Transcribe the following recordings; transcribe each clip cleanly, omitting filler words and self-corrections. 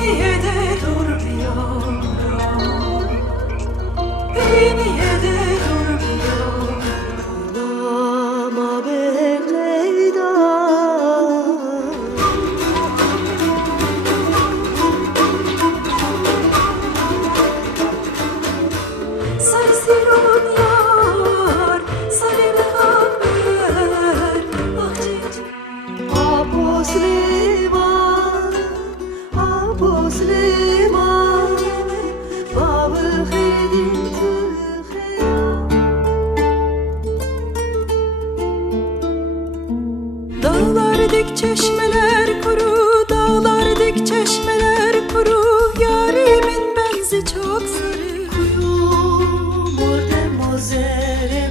niye de durmuyorum, niye de durmuyorum. Lama Leyla, Sarsıyorum yar, sarılan ver, ah cici. Aposliman, Aposliman, Babı Hedin Tükheyam. Dağlar dik çeşmeler kuru, dağlar dik çeşmeler kuru, yarimin benzi çok sarı. Mademoiselle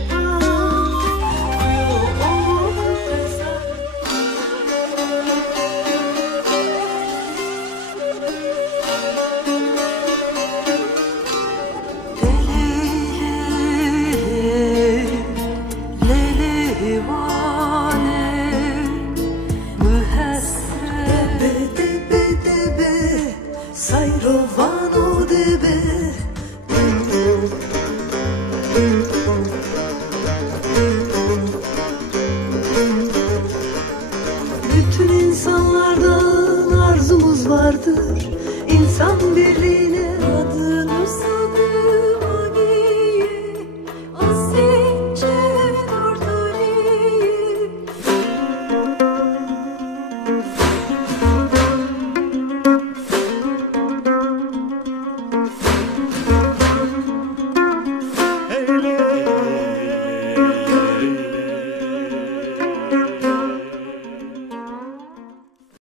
Sayrovano debe. Bütün insanlardan arzumuz vardır, insan birliğine